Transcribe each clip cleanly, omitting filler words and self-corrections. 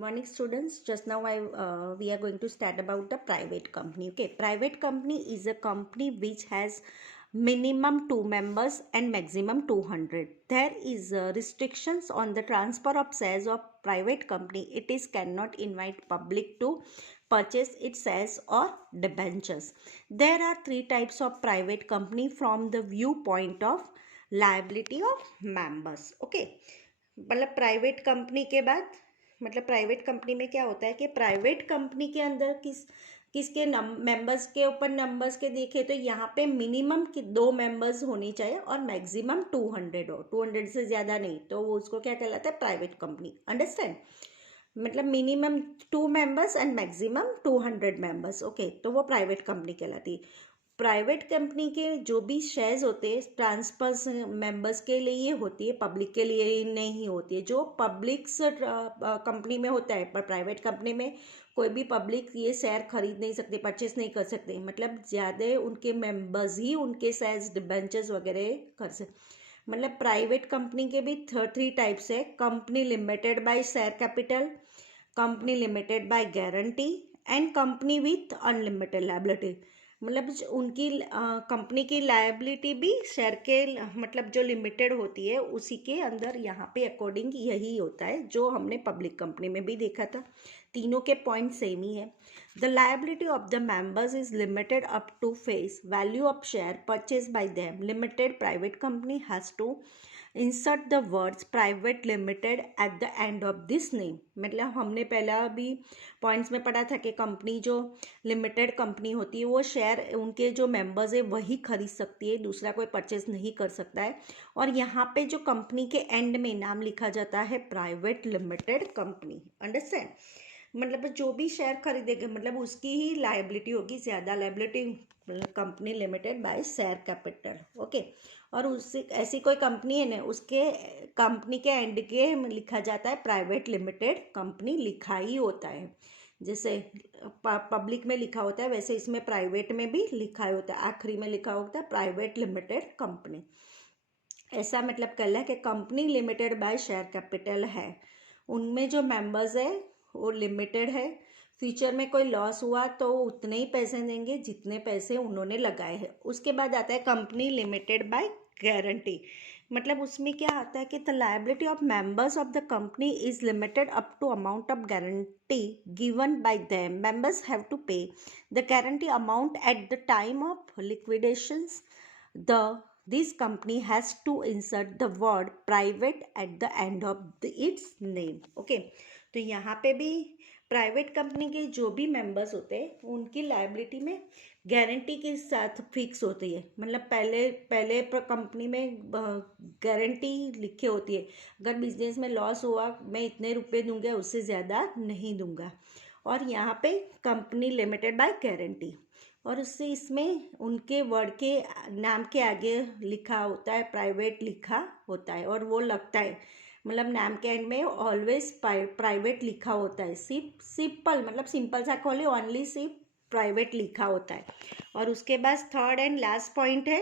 morning, students. Just now we are going to start about the private company. Okay, private company is a company which has minimum 2 members and maximum 200. There is restrictions on the transfer of shares of private company. It is cannot invite public to purchase its shares or debentures. There are 3 types of private company from the viewpoint of liability of members. Okay, मतलब private company के बाद मतलब private company में क्या होता है कि private company के अंदर किसके मेंबर्स के ऊपर नंबर्स के देखे तो यहाँ पे मिनिमम 2 मेंबर्स होनी चाहिए और मैक्सिमम 200 हो, 200 से ज़्यादा नहीं, तो वो उसको क्या कहलाता है, प्राइवेट कंपनी। अंडरस्टैंड? मतलब minimum 2 members and maximum 200 members. Okay, तो वो प्राइवेट कंपनी कहलाती है। प्राइवेट कंपनी के जो भी शेयर्स होते हैं ट्रांसफर मेंबर्स के लिए होती है, पब्लिक के लिए नहीं होती है। जो पब्लिक कंपनी में होता है, पर प्राइवेट कंपनी में कोई भी पब्लिक ये शेयर खरीद नहीं सकते, परचेस नहीं कर सकते। मतलब ज़्यादा उनके मेंबर्स ही उनके शेयर्स डिबेंचर्स वगैरह कर सकते। मतलब प्राइवेट कंपनी के भी 3 टाइप्स है। Company limited by share capital, company limited by guarantee and company with unlimited liability. मतलब उनकी कंपनी की लायबिलिटी भी शेयर के मतलब जो लिमिटेड होती है उसी के अंदर यहाँ पे अकॉर्डिंग यही होता है जो हमने पब्लिक कंपनी में भी देखा था। तीनों के पॉइंट सेम ही है। The liability of the members is limited up to face value of share purchase by them. Limited private company has to insert the words private limited at the end of this name. मतलब हमने पहला भी points में पढ़ा था कि company जो limited company होती है वो शेयर उनके जो मेंबर्स है वही खरीद सकती है, दूसरा कोई परचेज नहीं कर सकता है। और यहाँ पे जो कंपनी के एंड में नाम लिखा जाता है प्राइवेट लिमिटेड कंपनी। अंडरस्टैंड? मतलब जो भी शेयर खरीदेगा मतलब उसकी ही लायबिलिटी होगी, ज़्यादा liability company limited by share capital. Okay, और उससे ऐसी कोई कंपनी है ना, उसके कंपनी के एंड के लिखा जाता है प्राइवेट लिमिटेड कंपनी, लिखा ही होता है। जैसे पब्लिक में लिखा होता है वैसे इसमें प्राइवेट में भी लिखा होता है, आखिरी में लिखा होता है प्राइवेट लिमिटेड कंपनी। ऐसा मतलब कहला है कि company limited by share capital है, उनमें जो मेंबर्स है वो लिमिटेड है। फ्यूचर में कोई लॉस हुआ तो उतने ही पैसे देंगे जितने पैसे उन्होंने लगाए हैं। उसके बाद आता है कंपनी लिमिटेड बाय गारंटी। मतलब उसमें क्या आता है कि the liability of members of the company is limited up to amount of guarantee given by them. Members have to pay the guarantee amount at the time of liquidations. This company has to insert the word private at the end of its name. Okay, तो यहाँ पे भी private company के जो भी members होते हैं उनकी लायबिलिटी में गारंटी के साथ फिक्स होती है। मतलब पहले कंपनी में गारंटी लिखी होती है, अगर बिजनेस में लॉस हुआ मैं इतने रुपए दूंगा, उससे ज़्यादा नहीं दूंगा। और यहाँ पे कंपनी लिमिटेड बाय गारंटी, और उससे इसमें उनके वर्ड के नाम के आगे लिखा होता है प्राइवेट लिखा होता है, और वो लगता है मतलब नाम के एंड में ऑलवेज प्राइवेट लिखा होता है। सिंपल मतलब सिंपल सा खोले ओनली सिर्फ प्राइवेट लिखा होता है। और उसके बाद थर्ड एंड लास्ट पॉइंट है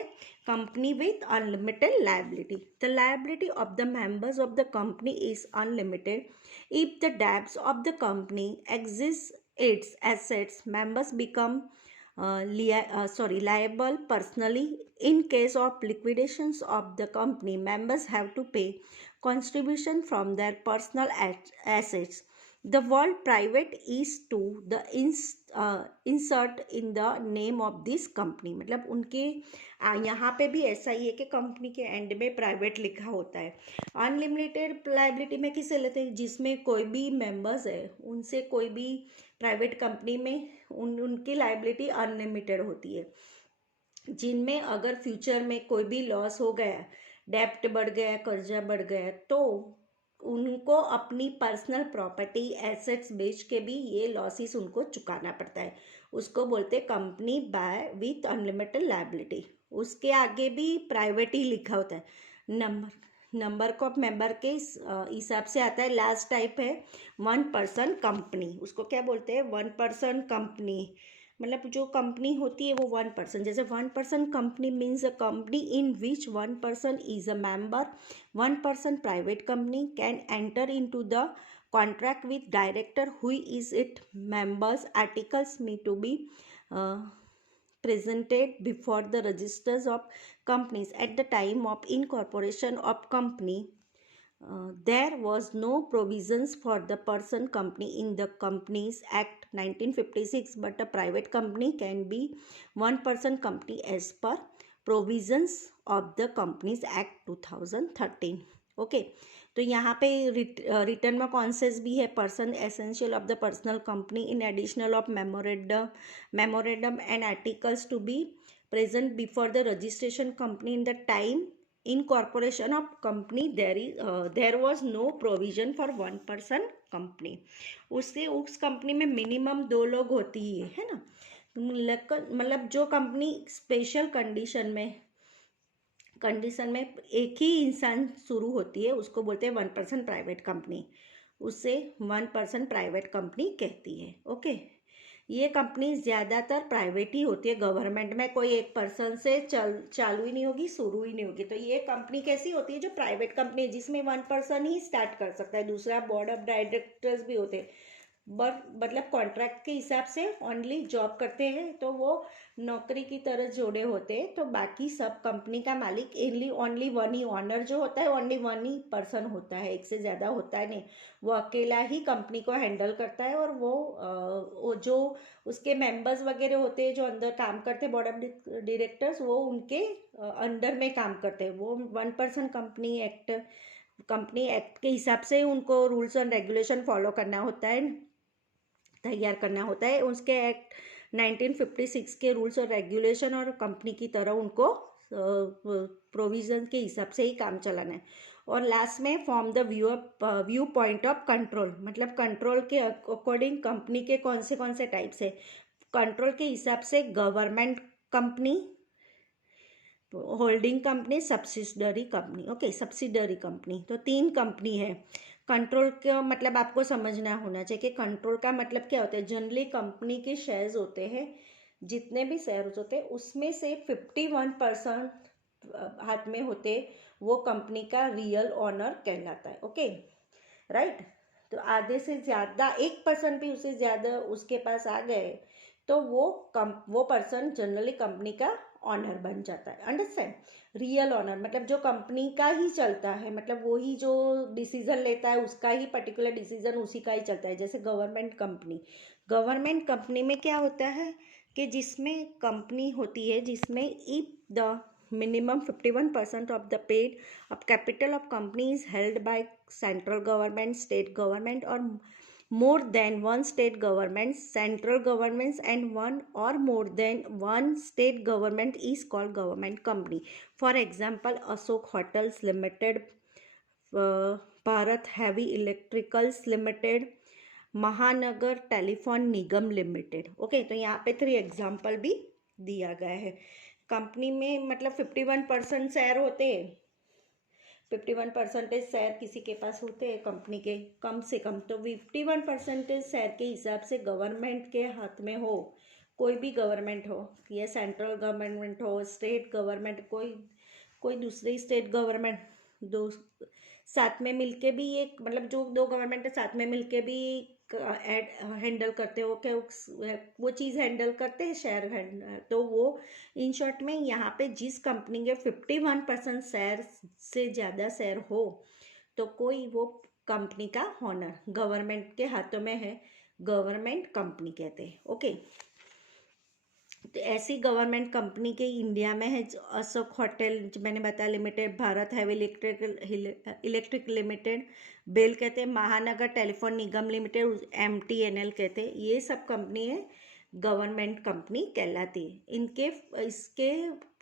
company with unlimited liability. The liability of the members of the company is unlimited if the debts of the company exist its assets members become liable personally. In case of liquidations of the company, members have to pay contribution from their personal assets. The word private is to the insert in the name of this company. मतलब उनके यहाँ पे भी ऐसा ही है कि company के and में प्राइवेट लिखा होता है। अनलिमिटेड लायबिलिटी में किसे लेते हैं, जिसमें कोई भी मेंबर्स है उनसे कोई भी प्राइवेट कंपनी में उनकी लायबिलिटी अनलिमिटेड होती है, जिनमें अगर फ्यूचर में कोई भी लॉस हो गया, डेप्ट बढ़ गया, कर्जा बढ़ गया, तो उनको अपनी पर्सनल प्रॉपर्टी एसेट्स बेच के भी ये लॉसेस उनको चुकाना पड़ता है। उसको बोलते हैं company by with unlimited liability. उसके आगे भी प्राइवेट ही लिखा होता है। नंबर ऑफ मेंबर के हिसाब से आता है। लास्ट टाइप है 1 पर्सन कंपनी। उसको क्या बोलते हैं, 1 पर्सन कंपनी। मतलब जो कंपनी होती है वो 1 पर्सन, जैसे 1 person company means a company in which 1 person is a member. 1 person private company can enter into the contract with director who is it members articles need to be presented before the registers of companies at the time of incorporation of company. There was no provisions for the person company in the Companies Act 1956, but a private company can be one person company as per provisions of the Companies Act 2013. Okay तो यहाँ पे return में कॉन्सेस भी है person essential of the personal company in additional of memorandum and articles to be present before the registration company in the time incorporation of company there was no provision for one person company. उससे उस company में minimum 2 लोग होती है ना, मतलब जो company special condition में एक ही इंसान शुरू होती है उसको बोलते हैं 1 पर्सन प्राइवेट कंपनी, उससे 1 पर्सन प्राइवेट कंपनी कहती है. ओके ये कंपनी ज़्यादातर प्राइवेट ही होती है, गवर्नमेंट में कोई एक पर्सन से चालू ही नहीं होगी, शुरू ही नहीं होगी. तो ये कंपनी कैसी होती है जो प्राइवेट कंपनी है जिसमें 1 पर्सन ही स्टार्ट कर सकता है, दूसरा बोर्ड ऑफ डायरेक्टर्स भी होते हैं, बट मतलब कॉन्ट्रैक्ट के हिसाब से ओनली जॉब करते हैं तो वो नौकरी की तरह जोड़े होते हैं. तो बाकी सब कंपनी का मालिक ओनली 1 ही ऑनर जो होता है ओनली 1 ही पर्सन होता है, एक से ज़्यादा होता है नहीं. वो अकेला ही कंपनी को हैंडल करता है और वो जो उसके मेंबर्स वगैरह होते हैं जो अंदर काम करते हैं बोर्ड ऑफ डायरेक्टर्स वो उनके अंडर में काम करते हैं. वो 1 पर्सन कंपनी एक्ट के हिसाब से उनको रूल्स एंड रेगुलेशन फॉलो करना होता है, तैयार करना होता है. उसके एक्ट 1956 के रूल्स और रेगुलेशन और कंपनी की तरह उनको प्रोविजन के हिसाब से ही काम चलाना है. और लास्ट में form the view point of control, मतलब कंट्रोल के अकॉर्डिंग कंपनी के कौन से टाइप्स है. कंट्रोल के हिसाब से government company, holding company, subsidiary company. Okay subsidiary company तो 3 कंपनी है. कंट्रोल का मतलब आपको समझना होना चाहिए कि कंट्रोल का मतलब क्या होता है. जनरली कंपनी के शेयर्स होते हैं, जितने भी शेयर्स होते हैं उसमें से 51% हाथ में होते वो कंपनी का रियल ओनर कहलाता है. Okay right. तो आधे से ज़्यादा 1% भी उससे ज़्यादा उसके पास आ गए तो वो पर्सन जनरली कंपनी का ऑनर बन जाता है. अंडरस्टैंड. रियल ऑनर मतलब जो कंपनी का ही चलता है, मतलब वो ही जो डिसीजन लेता है उसका ही पर्टिकुलर डिसीजन उसी का ही चलता है. जैसे गवर्नमेंट कंपनी में क्या होता है कि जिसमें कंपनी होती है जिसमें if the minimum 51% of the paid of capital of company is held by central government, state government or more than one state government, central governments and one or more than one state government is called government company. For example, Ashok Hotels Limited, Bharat Heavy Electricals Limited, महानगर telephone निगम limited. Okay तो यहाँ पे 3 example भी दिया गया है. Company में मतलब 51% शेयर होते हैं, 51% शेयर किसी के पास होते हैं कंपनी के कम से कम. तो 51% शेयर के हिसाब से गवर्नमेंट के हाथ में हो, कोई भी गवर्नमेंट हो, ये सेंट्रल गवर्नमेंट हो, स्टेट गवर्नमेंट, कोई दूसरी स्टेट गवर्नमेंट, दो साथ में मिलके भी एक मतलब जो 2 गवर्नमेंट साथ में मिलके भी हैंडल करते हो क्या वो चीज़ हैंडल करते हैं शेयर. तो वो इन शॉर्ट में यहाँ पे जिस कंपनी के 51% शेयर से ज़्यादा शेयर हो तो कोई वो कंपनी का ऑनर गवर्नमेंट के हाथों में है, गवर्नमेंट कंपनी कहते हैं. ओके तो ऐसी गवर्नमेंट कंपनी के इंडिया में है अशोक होटल मैंने बताया limited, Bharat heavy electric limited, BHEL कहते हैं, महानगर टेलीफोन निगम लिमिटेड MTNL कहते हैं. ये सब कंपनी है गवर्नमेंट कंपनी कहलाती है. इसके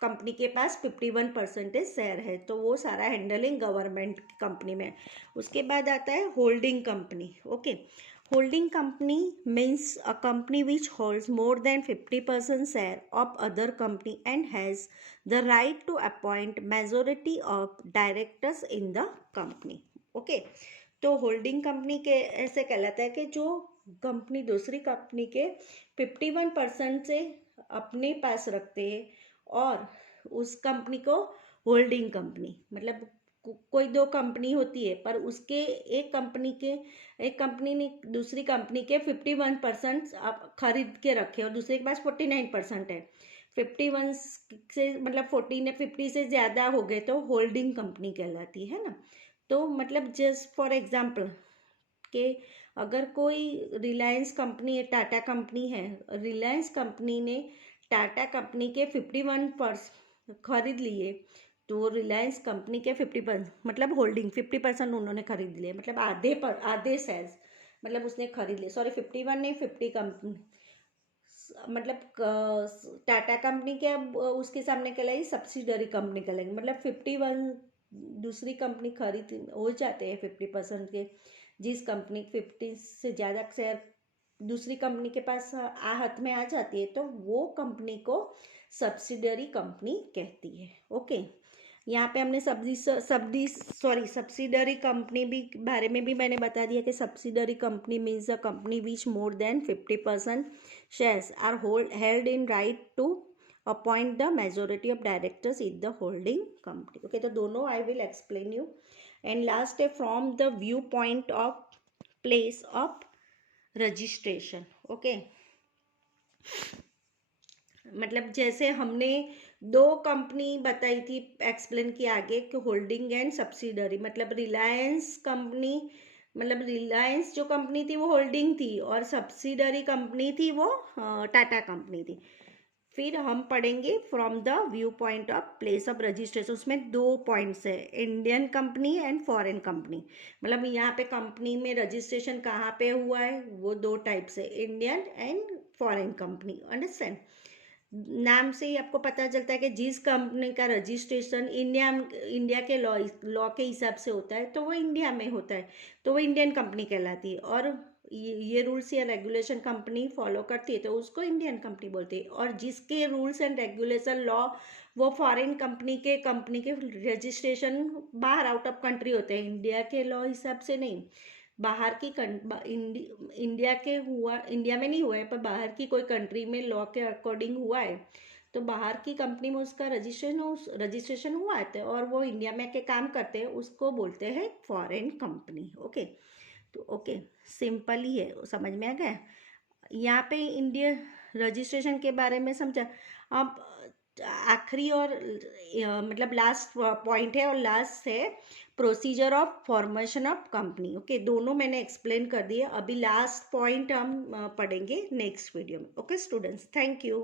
कंपनी के पास 51% शेयर है तो वो सारा हैंडलिंग गवर्नमेंट कंपनी में. उसके बाद आता है holding company. Okay holding company means a company which holds more than 50% share of other company and has the right to appoint majority of directors in the company. Okay तो holding company के ऐसे कहलाता है कि जो company दूसरी company के 51% से अपने पास रखते हैं और उस कंपनी को होल्डिंग कंपनी मतलब कोई दो कंपनी होती है, पर उसके एक कंपनी ने दूसरी कंपनी के 51% आप खरीद के रखे और दूसरे के पास 49% है। 51 से मतलब 14 या 50 से ज़्यादा हो गए तो होल्डिंग कंपनी कहलाती है ना। तो मतलब जस्ट फॉर एग्जांपल कि अगर कोई रिलायंस कंपनी है, टाटा कंपनी है, रिलायंस कंपनी ने टाटा कंपनी के 51% खरीद लिए, तो रिलायंस कंपनी के 50% मतलब होल्डिंग 50% उन्होंने खरीद लिए, मतलब आधे शेयर्स मतलब उसने खरीद लिए। सॉरी 51 नहीं, 50 कंपनी मतलब टाटा कंपनी के अब उसके सामने कहलाई सब्सिडरी कंपनी कहलाएगी। मतलब 51 दूसरी कंपनी खरीद हो जाते हैं 50% के, जिस कंपनी 50 से ज़्यादा शेयर दूसरी कंपनी के पास हाथ में आ जाती है तो वो कंपनी को सब्सिडरी कंपनी कहती है। ओके, यहाँ पे हमने सब्सिडरी कंपनी भी बारे में भी मैंने बता दिया कि subsidiary company means a company which more than 50% shares are held in right to appoint the majority of directors in the holding company. Okay, तो दोनों I will explain you. And last है from the view point of place of registration. Okay, मतलब जैसे हमने दो company बताई थी, explain किया आगे कि होल्डिंग एंड सब्सिडरी। मतलब रिलायंस कंपनी, मतलब रिलायंस जो कंपनी थी वो होल्डिंग थी और सब्सिडरी कंपनी थी वो टाटा कंपनी थी। फिर हम पढ़ेंगे from the view point of place of registration. उसमें दो पॉइंट्स है, Indian company and foreign company. मतलब यहाँ पे कंपनी में रजिस्ट्रेशन कहाँ पे हुआ है वो दो टाइप से, Indian and foreign company. Understand? नाम से ही आपको पता चलता है कि जिस कंपनी का रजिस्ट्रेशन इंडिया के लॉ के हिसाब से होता है तो वो इंडिया में होता है, तो वो इंडियन कंपनी कहलाती है। और ये रूल्स या रेगुलेशन कंपनी फॉलो करती है तो उसको इंडियन कंपनी बोलते हैं। और जिसके रूल्स एंड रेगुलेशन लॉ वो फॉरेन कंपनी के रजिस्ट्रेशन बाहर आउट ऑफ कंट्री होते हैं, इंडिया के लॉ हिसाब से नहीं। बाहर की इंडिया में नहीं हुआ है, पर बाहर की कोई कंट्री में लॉ के अकॉर्डिंग हुआ है तो बाहर की कंपनी में उसका रजिस्ट्रेशन हुआ है और वो इंडिया में के काम करते हैं, उसको बोलते हैं फॉरेन कंपनी। ओके, तो ओके सिंपल ही है, समझ में आ गया। यहाँ पे इंडिया रजिस्ट्रेशन के बारे में समझा। अब आखिरी और मतलब लास्ट पॉइंट है और लास्ट है procedure of formation of company. Okay, दोनों मैंने एक्सप्लेन कर दिए, अभी लास्ट पॉइंट हम पढ़ेंगे नेक्स्ट वीडियो में। Okay students, thank you.